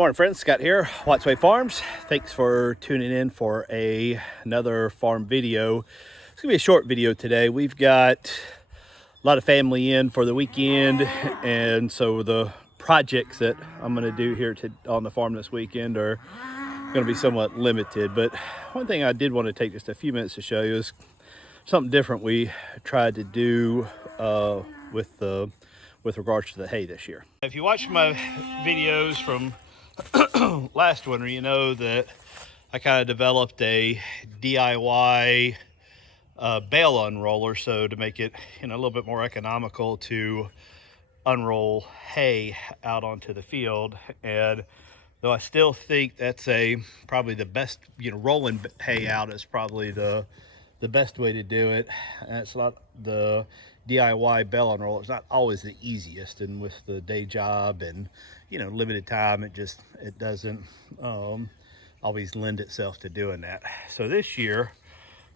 Morning friends, Scott here, Watts Way Farms. Thanks for tuning in for another farm video. It's gonna be a short video today. We've got a lot of family in for the weekend, and so the projects that I'm gonna do here on the farm this weekend are gonna be somewhat limited. But one thing I did want to take just a few minutes to show you is something different we tried to do with regards to the hay this year. If you watch my videos from last winter, you know that I kind of developed a DIY bale unroller, so to make it a little bit more economical to unroll hay out onto the field. And though I still think that's probably the best, rolling hay out is probably the best way to do it. And it's not the DIY bale unroller. It's not always the easiest, and with the day job and limited time, it doesn't always lend itself to doing that. So this year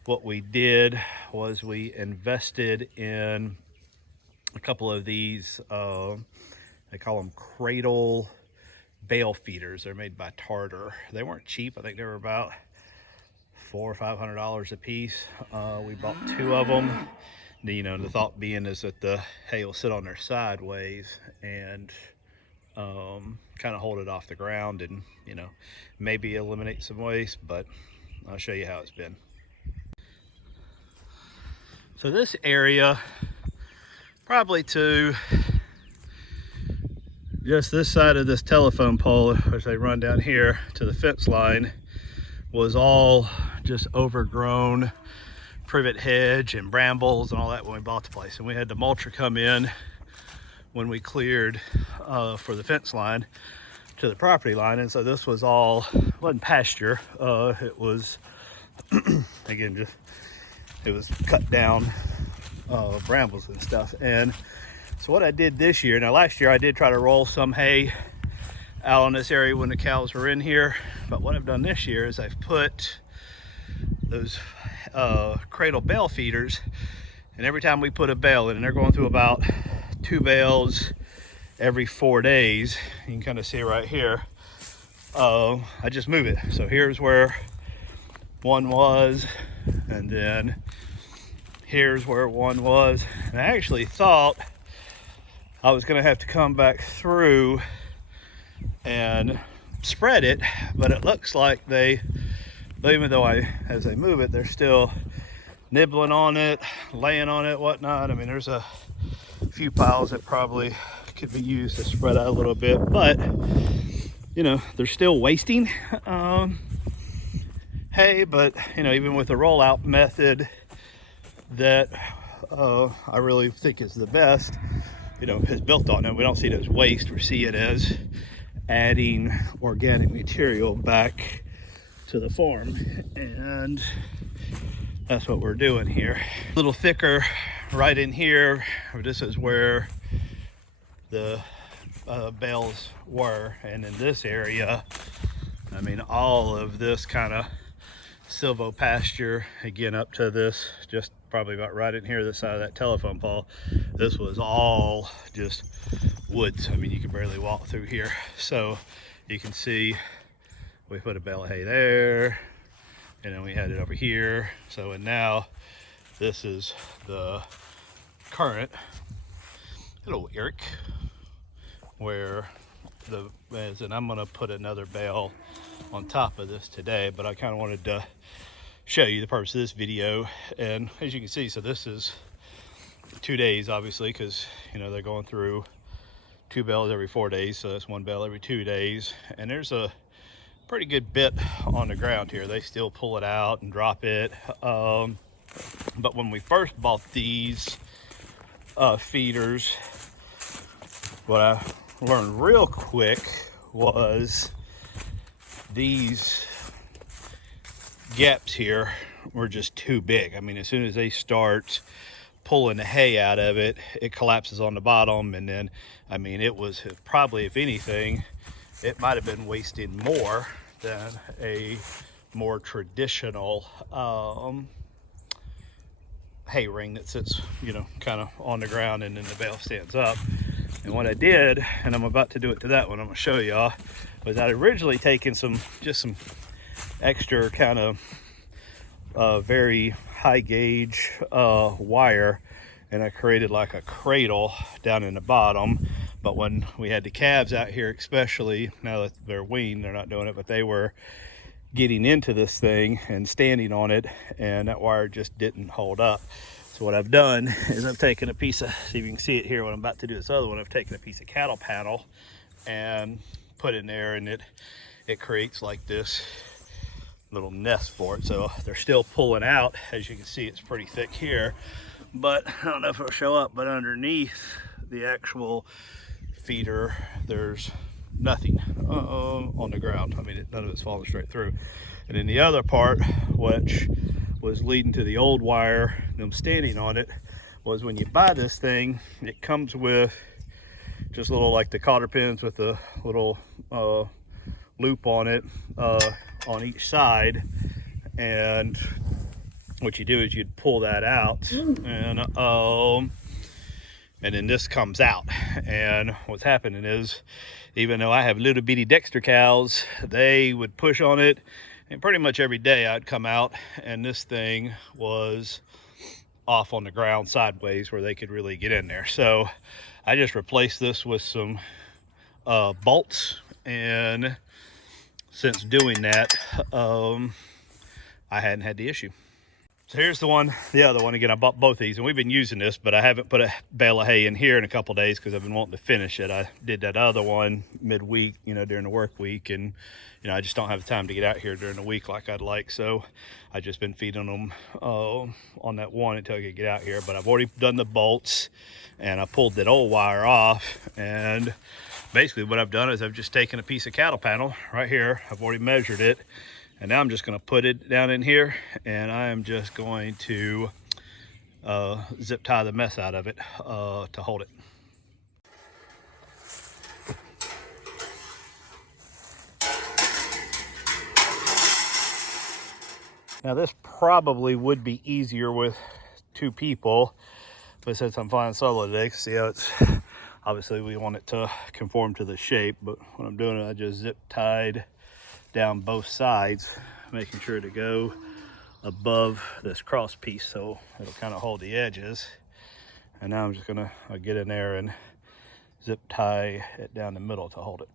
what we did was we invested in a couple of these they call them Cradle Bale Feeders. They're made by Tarter. They weren't cheap. I think they were about $400 or $500 a piece. We bought 2 of them. The thought being is that the hay will sit on there sideways and kind of hold it off the ground and maybe eliminate some waste, but I'll show you how it's been. So this area, probably to just this side of this telephone pole as they run down here to the fence line, was all just overgrown privet hedge and brambles and all that when we bought the place. And we had the mulcher come in when we cleared for the fence line to the property line. And so this was wasn't pasture. It was again, it was cut down brambles and stuff. And so what I did this year, now last year I did try to roll some hay out on this area when the cows were in here, but what I've done this year is I've put those cradle bale feeders, and every time we put a bale in, and they're going through about 2 bales every 4 days, you can kind of see right here, I just move it. So here's where one was, and then here's where one was. And I actually thought I was going to have to come back through and spread it, but it looks like even though as they move it, they're still nibbling on it, laying on it, whatnot. I mean, there's a few piles that probably could be used to spread out a little bit, but they're still wasting hay. But even with the rollout method that I really think is the best, is built on it, we don't see it as waste, we see it as adding organic material back to the farm, and that's what we're doing here. A little thicker right in here. This is where the bales were, and in this area, I mean, all of this kind of silvo pasture, again up to this, just probably about right in here, this side of that telephone pole, this was all just woods. I mean, you can barely walk through here. So you can see we put a bale of hay there, and then we had it over here. So, and now this is the current little Eric where the is, and I'm gonna put another bale on top of this today, but I kind of wanted to show you the purpose of this video. And as you can see, so this is 2 days, obviously, because they're going through 2 bales every 4 days, so that's 1 bale every 2 days. And there's a pretty good bit on the ground here. They still pull it out and drop it, but when we first bought these feeders, what I learned real quick was these gaps here were just too big. I mean, as soon as they start pulling the hay out of it, it collapses on the bottom. And then, I mean, it was probably, if anything, it might have been wasting more than a more traditional hay ring that sits, kind of on the ground, and then the bale stands up. And what I did, and I'm about to do it to that one, I'm gonna show y'all, was I'd originally taken some extra kind of very high gauge wire, and I created like a cradle down in the bottom. But when we had the calves out here, especially now that they're weaned, they're not doing it, but they were getting into this thing and standing on it, and that wire just didn't hold up. So what I've done is I've taken a piece of, see if you can see it here, what I'm about to do this other one, I've taken a piece of cattle panel and put in there, and it creates like this little nest for it. So they're still pulling out. As you can see, it's pretty thick here, but I don't know if it'll show up, but underneath the actual feeder, there's nothing on the ground. I mean, none of it's falling straight through. And then the other part, which was leading to the old wire, them standing on it, was when you buy this thing, it comes with just little, like the cotter pins with a little loop on it on each side. And what you do is you'd pull that out, and then this comes out. And what's happening is, even though I have little bitty Dexter cows, they would push on it, and pretty much every day I'd come out and this thing was off on the ground sideways where they could really get in there. So I just replaced this with some bolts, and since doing that, I hadn't had the issue. So here's the other one. Again, I bought both these, and we've been using this, but I haven't put a bale of hay in here in a couple days because I've been wanting to finish it. I did that other one midweek, during the work week, and I just don't have the time to get out here during the week like I'd like. So I've just been feeding them on that one until I could get out here. But I've already done the bolts, and I pulled that old wire off. And basically what I've done is I've just taken a piece of cattle panel right here. I've already measured it. And now I'm just going to put it down in here, and I am just going to zip tie the mess out of it to hold it. Now this probably would be easier with two people, but since I'm flying solo today, see how it's, obviously we want it to conform to the shape, but what I'm doing is I just zip tied down both sides, making sure to go above this cross piece so it'll kind of hold the edges. And now I'm just gonna get in there and zip tie it down the middle to hold it.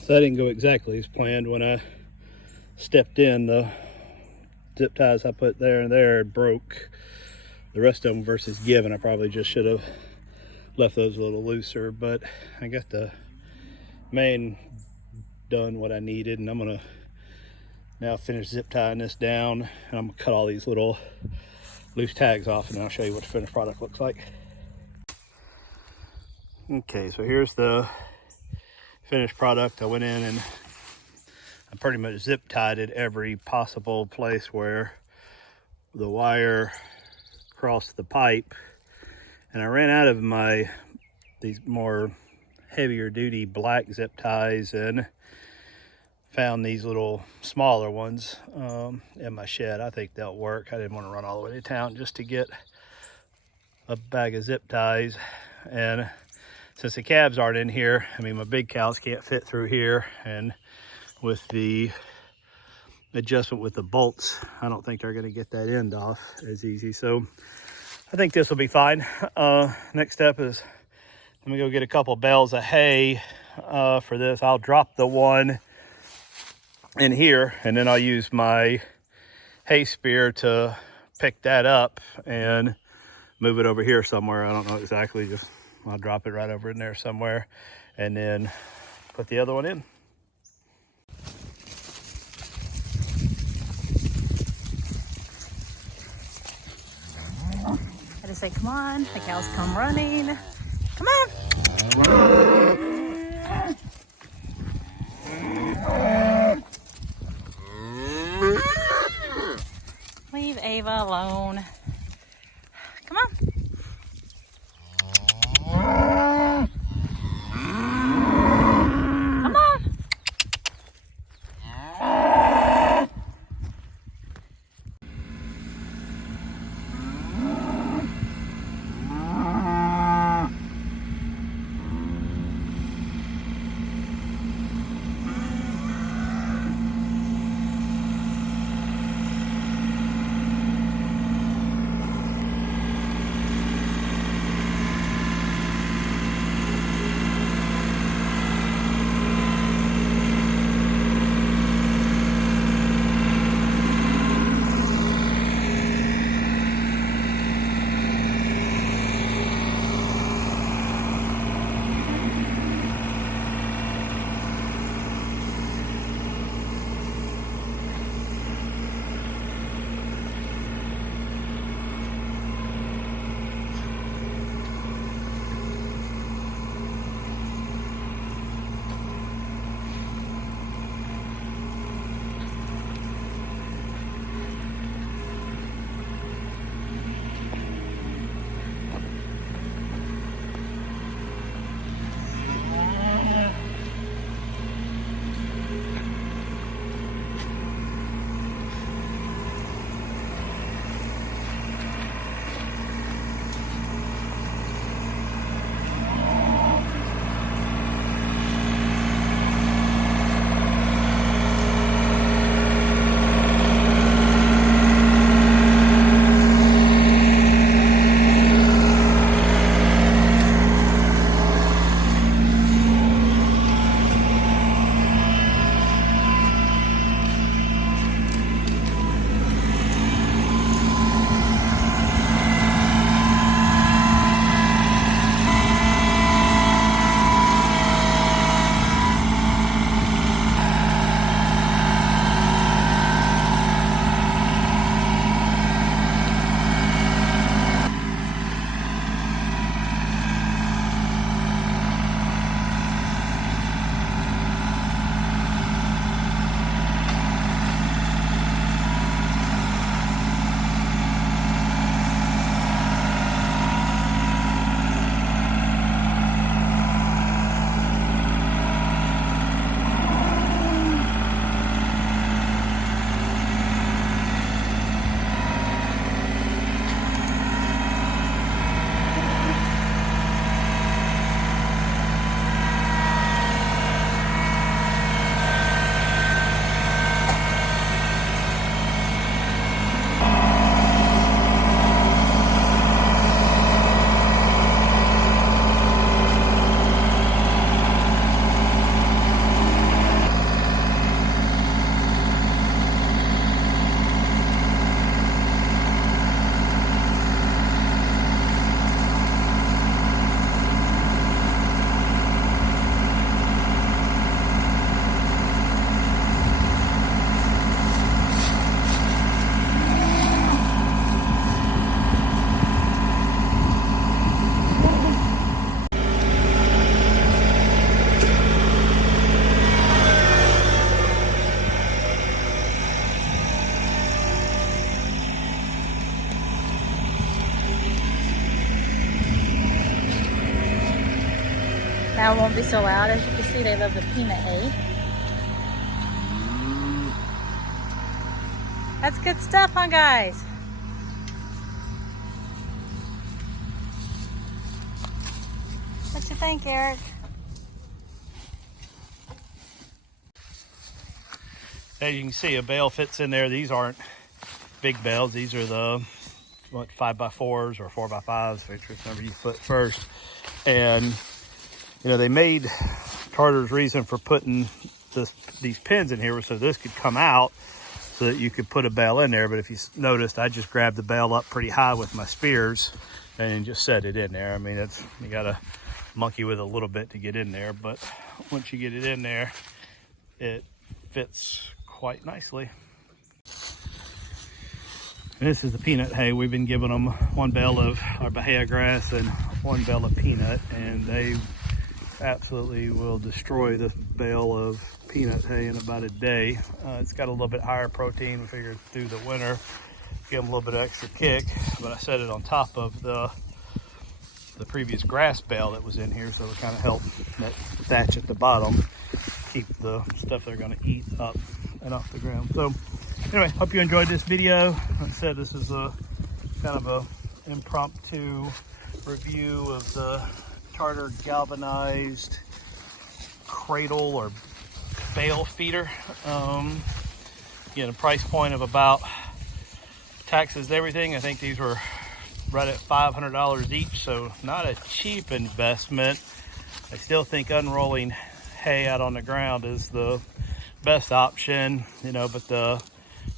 So that didn't go exactly as planned. When I stepped in, the zip ties I put there and there broke. The rest of them versus giving, I probably just should have left those a little looser, but I got the main done what I needed, and I'm gonna now finish zip tying this down, and I'm gonna cut all these little loose tags off, and I'll show you what the finished product looks like. Okay, so here's the finished product. I went in and I pretty much zip tied it every possible place where the wire crossed the pipe, and I ran out of these more heavier duty black zip ties and found these little smaller ones in my shed. I think they'll work. I didn't want to run all the way to town just to get a bag of zip ties. And since the calves aren't in here, I mean, my big cows can't fit through here, and with the adjustment with the bolts, I don't think they're going to get that end off as easy. So I think this will be fine. Next step is let me go get a couple bales of hay for this. I'll drop the one in here, and then I'll use my hay spear to pick that up and move it over here somewhere. I don't know exactly, just I'll drop it right over in there somewhere, and then put the other one in. I just say, come on, the cows come running. Come on. Leave Ava alone. Come on. Come on. Now it won't be so loud. As you can see, they love the peanut hay. That's good stuff, huh, guys? What you think, Eric? As you can see, a bale fits in there. These aren't big bales. These are the 5x4s or 4x5s, whichever you put first. And you know, they made Tarter's reason for putting these pins in here was so this could come out so that you could put a bale in there. But if you noticed, I just grabbed the bale up pretty high with my spears and just set it in there. I mean, it's, you gotta monkey with it a little bit to get in there, but once you get it in there, it fits quite nicely. This is the peanut hay. We've been giving them 1 bale of our Bahia grass and 1 bale of peanut, and they absolutely will destroy this bale of peanut hay in about a day. It's got a little bit higher protein. We figured through the winter, give them a little bit of extra kick, but I set it on top of the previous grass bale that was in here, so it kind of helped that thatch at the bottom keep the stuff they're going to eat up and off the ground. So anyway, hope you enjoyed this video. Like I said, this is a kind of a impromptu review of the Tarter galvanized cradle or bale feeder. Again, a price point of about, taxes and everything, I think these were right at $500 each, so not a cheap investment. I still think unrolling hay out on the ground is the best option, you know, but the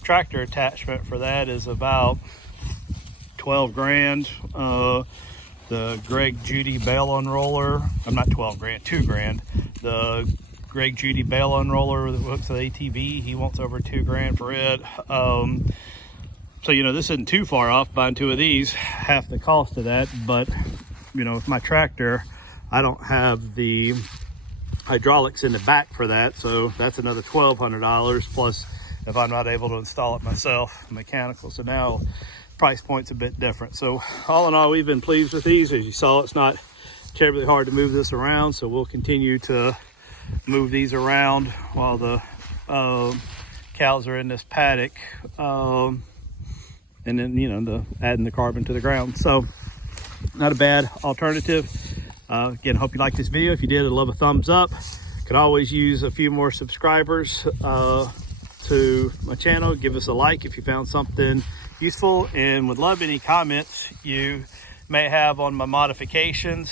tractor attachment for that is about 12 grand. The Greg Judy bale unroller, I'm not 12 grand, 2 grand. The Greg Judy bale unroller that hooks to the ATV, he wants over 2 grand for it. So, you know, this isn't too far off buying 2 of these, half the cost of that. But, you know, with my tractor, I don't have the hydraulics in the back for that. So that's another $1,200 plus if I'm not able to install it myself, mechanical. So now price point's a bit different. So all in all, we've been pleased with these. As you saw, it's not terribly hard to move this around. So we'll continue to move these around while the cows are in this paddock. And then, you know, adding the carbon to the ground. So not a bad alternative. Again, hope you liked this video. If you did, I'd love a thumbs up. Could always use a few more subscribers to my channel. Give us a like if you found something useful, and would love any comments you may have on my modifications.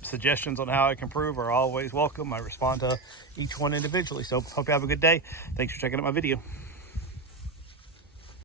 Suggestions on how I can improve are always welcome. I respond to each one individually. So hope you have a good day. Thanks for checking out my video.